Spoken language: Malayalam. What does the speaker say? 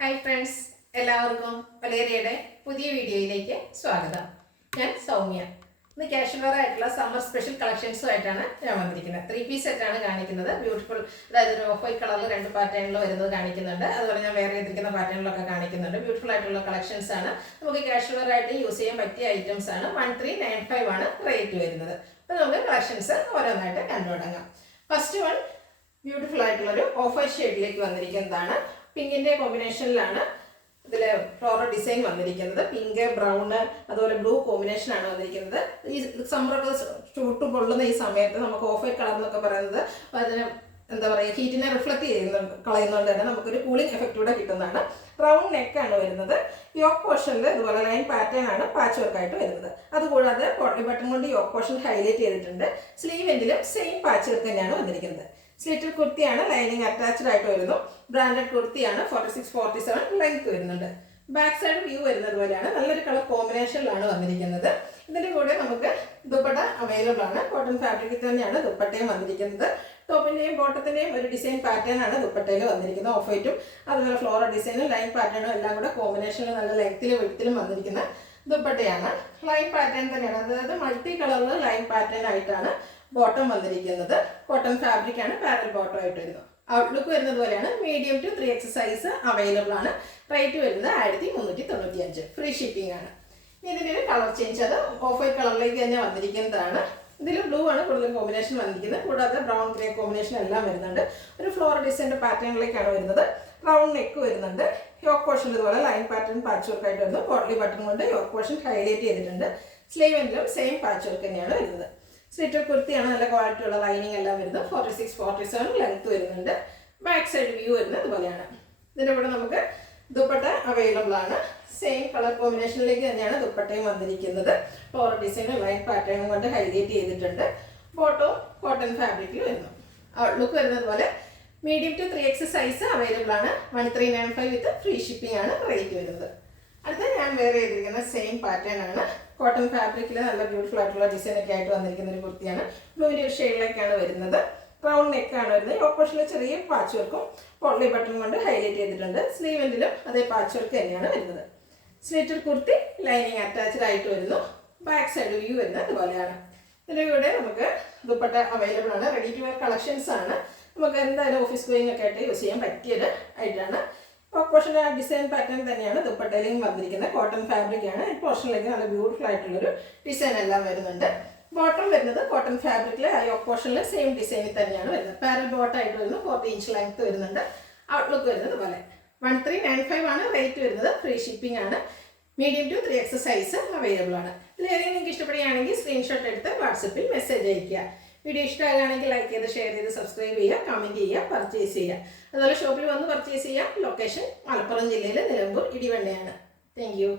ഹായ് ഫ്രണ്ട്സ്, എല്ലാവർക്കും വലേറിയയുടെ പുതിയ വീഡിയോയിലേക്ക് സ്വാഗതം. ഞാൻ സൗമ്യ. ഇന്ന് കാഷ്വൽ ആയിട്ടുള്ള സമ്മർ സ്പെഷ്യൽ കളക്ഷൻസുമായിട്ടാണ് ഞാൻ വന്നിരിക്കുന്നത്. 3 പീസ് സെറ്റാണ് കാണിക്കുന്നത്. ബ്യൂട്ടിഫുൾ, അതായത് ഒരു ഓഫ് വൈറ്റ് കളറിൽ 2 പാറ്റേണിൽ വരുന്നത് കാണിക്കുന്നുണ്ട്. അതുപോലെ ഞാൻ വേറെ ചെയ്തിരിക്കുന്ന പാറ്റേണിലൊക്കെ കാണിക്കുന്നുണ്ട്. ബ്യൂട്ടിഫുൾ ആയിട്ടുള്ള കളക്ഷൻസ് ആണ്. നമുക്ക് കാഷ്വൽ ആയിട്ട് യൂസ് ചെയ്യാൻ പറ്റിയ ഐറ്റംസ് ആണ്. 1395 ആണ് റേറ്റ് വരുന്നത്. അപ്പോൾ നമുക്ക് കളക്ഷൻസ് ഓരോന്നായിട്ട് കണ്ടു തുടങ്ങാം. ഫസ്റ്റ് വൺ ബ്യൂട്ടിഫുൾ ആയിട്ടുള്ളൊരു ഓഫ് വൈറ്റ് ഷെയ്ഡിലേക്ക് വന്നിരിക്കുന്നതാണ്. പിങ്കിൻ്റെ കോമ്പിനേഷനിലാണ് ഇതിൽ ഫ്ലോറൽ ഡിസൈൻ വന്നിരിക്കുന്നത്. പിങ്ക്, ബ്രൗണ്, അതുപോലെ ബ്ലൂ കോമ്പിനേഷനാണ് വന്നിരിക്കുന്നത്. ഈ സമ്മറൊക്കെ ചൂട്ട് പൊള്ളുന്ന ഈ സമയത്ത് നമുക്ക് ഓഫ് വൈറ്റ് കളർ എന്നൊക്കെ പറയുന്നത് അതിന് എന്താ പറയുക, ഹീറ്റിനെ റിഫ്ലക്ട് കളയുന്നതുകൊണ്ട് തന്നെ നമുക്കൊരു കൂളിംഗ് എഫക്റ്റ് കൂടെ കിട്ടുന്നതാണ്. റൗണ്ട് നെക്കാണ് വരുന്നത്. യോക്ക് പോർഷനിൽ ഇതുപോലെ ലൈൻ പാറ്റേൺ ആണ് പാച്ച് വർക്കായിട്ട് വരുന്നത്. അതുകൂടാതെ പോട്ട്ലി ബട്ടൺ കൊണ്ട് യോക്ക് പോർഷൻ ഹൈലൈറ്റ് ചെയ്തിട്ടുണ്ട്. സ്ലീവ് എൻഡിലും സെയിം പാച്ച് വർക്ക് തന്നെയാണ് വന്നിരിക്കുന്നത്. സ്ലിറ്റഡ് കുർത്തിയാണ്, ലൈനിങ് അറ്റാച്ച്ഡ് ആയിട്ട് വരുന്നു. ബ്രാൻഡഡ് കുർത്തിയാണ്. 46-47 ലെങ്ത് വരുന്നുണ്ട്. ബാക്ക് സൈഡ് വ്യൂ വരുന്നത് പോലെയാണ്. നല്ലൊരു കളർ കോമ്പിനേഷനിലാണ് വന്നിരിക്കുന്നത്. ഇതിൻ്റെ കൂടെ നമുക്ക് ദുപ്പട്ട അവൈലബിൾ ആണ്. കോട്ടൺ ഫാബ്രിക്കിൽ തന്നെയാണ് ദുപ്പട്ടയും വന്നിരിക്കുന്നത്. ടോപ്പിൻ്റെയും ബോട്ടത്തിൻ്റെയും ഒരു ഡിസൈൻ പാറ്റേൺ ആണ് ദുപ്പട്ടയിൽ വന്നിരിക്കുന്നത്. ഓഫ് വൈറ്റും അതുപോലെ ഫ്ലോറൽ ഡിസൈനും ലൈൻ പാറ്റേണും എല്ലാം കൂടെ കോമ്പിനേഷനിൽ നല്ല ലെങ്ത്തിലും വിഡ്ത്തിലും വന്നിരിക്കുന്ന ദുപ്പട്ടയാണ്. ലൈൻ പാറ്റേൺ തന്നെയാണ്, അതായത് മൾട്ടി കളറിൽ ലൈൻ പാറ്റേൺ ആയിട്ടാണ് ബോട്ടം വന്നിരിക്കുന്നത്. കോട്ടൺ ഫാബ്രിക് ആണ്. പാരൽ ബോട്ടം ആയിട്ട് വരുന്നു. ഔട്ട്ലുക്ക് വരുന്നത് പോലെയാണ്. Medium to 3X size available ആണ്. റേറ്റ് വരുന്നത് 1395. ഫ്രീ ഷിപ്പിംഗ് ആണ്. ഇതിൻ്റെ ഒരു കളർ ചേഞ്ച്, അത് ഓഫ് വൈറ്റ് കളറിലേക്ക് തന്നെ വന്നിരിക്കുന്നതാണ്. ഇതിൽ ബ്ലൂ ആണ് കൂടുതൽ കോമ്പിനേഷൻ വന്നിരിക്കുന്നത്. കൂടാതെ ബ്രൗൺ ഗ്രേ കോമ്പിനേഷൻ എല്ലാം വരുന്നുണ്ട്. ഒരു ഫ്ലോറൽ ഡിസൈൻ്റെ പാറ്റേണിലേക്കാണ് വരുന്നത്. റൗണ്ട് നെക്ക് വരുന്നുണ്ട്. യോക്ക് പോർഷൻ ഇതുപോലെ ലൈൻ പാറ്റേൺ പാച്ച് വർക്ക് ആയിട്ട് വരുന്നു. പോട്ട്ലി ബട്ടൺ കൊണ്ട് യോക്ക് പോർഷൻ ഹൈലൈറ്റ് ചെയ്തിട്ടുണ്ട്. സ്ലീവ് എൻഡിലും സെയിം പാച്ച് വർക്ക് തന്നെയാണ് വരുന്നത്. സ്ലിറ്റഡ് കുർത്തിയാണ്. നല്ല ക്വാളിറ്റി ഉള്ള ലൈനിങ് എല്ലാം വരുന്നത്. 46-47 ലെങ്ത് വരുന്നുണ്ട്. ബാക്ക് സൈഡ് വ്യൂ വരുന്നത് ഇതുപോലെയാണ്. ഇതിൻ്റെ കൂടെ നമുക്ക് ദുപ്പട്ട അവൈലബിൾ ആണ്. സെയിം കളർ കോമ്പിനേഷനിലേക്ക് തന്നെയാണ് ദുപ്പട്ടയും വന്നിരിക്കുന്നത്. ഫ്ലോറൽ ഡിസൈനും ലൈൻ പാറ്റേണും കൊണ്ട് ഹൈലൈറ്റ് ചെയ്തിട്ടുണ്ട്. ബോട്ടവും കോട്ടൺ ഫാബ്രിക്കിൽ വരുന്നു. ലുക്ക് വരുന്നത് പോലെ medium to 3X size available ആണ്. 1395 വിത്ത് ഫ്രീ ഷിപ്പിംഗ് ആണ് റേറ്റ് വരുന്നത്. അടുത്ത ഞാൻ വേറെ ചെയ്തിരിക്കുന്ന സെയിം പാറ്റേൺ ആണ്. കോട്ടൺ ഫാബ്രിക്കിൽ നല്ല ബ്യൂട്ടിഫുൾ ആയിട്ടുള്ള ഡിസൈൻ ഒക്കെ ആയിട്ട് വന്നിരിക്കുന്ന ഒരു കുർത്തിയാണ്. ബ്ലൂവിൻ്റെ ഒരു ഷെയ്ഡിലേക്കാണ് വരുന്നത്. റൗണ്ട് നെക്കാണ് വരുന്നത്. യോക്ക് പോർഷനിൽ ചെറിയ പാച്ച് വർക്കും പോട്ട്ലി ബട്ടൺ കൊണ്ട് ഹൈലൈറ്റ് ചെയ്തിട്ടുണ്ട്. സ്ലീവ് എൻഡിലും അതേ പാച്ച് വർക്ക് തന്നെയാണ് വരുന്നത്. സ്ലിറ്റഡ് കുർത്തി ലൈനിങ് അറ്റാച്ച്ഡ് ആയിട്ട് വരുന്നു. ബാക്ക് സൈഡ് വ്യൂ വരുന്നത് ഇതുപോലെയാണ്. ഇതിൻ്റെ കൂടെ നമുക്ക് ദുപ്പട്ട അവൈലബിൾ ആണ്. റെഡി ടു വെയർ കളക്ഷൻസ് ആണ്. നമുക്ക് എന്തായാലും ഓഫീസ് ഗോയിങ് ഒക്കെ ആയിട്ട് യൂസ് ചെയ്യാൻ പറ്റിയത് ആയിട്ടാണ്. യോക്ക് പോർഷൻ്റെ ആ ഡിസൈൻ പാറ്റേൺ തന്നെയാണ് ദുപ്പട്ടയിലേക്കും വന്നിരിക്കുന്നത്. കോട്ടൺ ഫാബ്രിക് ആണ്. പോർഷനിലേക്ക് നല്ല ബ്യൂട്ടിഫുൾ ആയിട്ടുള്ളൊരു ഡിസൈൻ എല്ലാം വരുന്നുണ്ട്. ബോട്ടം വരുന്നത് കോട്ടൺ ഫാബ്രിക്കിൽ ആ യോക്ക് പോർഷനിൽ സെയിം ഡിസൈനിൽ തന്നെയാണ് വരുന്നത്. പാരൽ ബോട്ടമായിട്ട് വരുന്നു. 40 ഇഞ്ച് ലെങ്ത് വരുന്നുണ്ട്. ഔട്ട്ലുക്ക് വരുന്നത് പോലെ 1395 ആണ് റേറ്റ് വരുന്നത്. ഫ്രീ ഷിപ്പിംഗ് ആണ്. Medium to 3X size available ആണ്. ഇതിലേതെങ്കിലും നിങ്ങൾക്ക് ഇഷ്ടപ്പെടുകയാണെങ്കിൽ സ്ക്രീൻഷോട്ട് എടുത്ത് വാട്സപ്പിൽ മെസ്സേജ് അയയ്ക്കുക. വീഡിയോ ഇഷ്ടമാകുകയാണെങ്കിൽ ലൈക്ക് ചെയ്ത്, ഷെയർ ചെയ്ത്, സബ്സ്ക്രൈബ് ചെയ്യുക, കമൻറ്റ് ചെയ്യുക, പർച്ചേസ് ചെയ്യുക. അതുപോലെ ഷോപ്പിൽ വന്ന് പർച്ചേസ് ചെയ്യാം. ലൊക്കേഷൻ മലപ്പുറം ജില്ലയിലെ നിലമ്പൂർ ഇടിവണ്ണയാണ്. Thank you.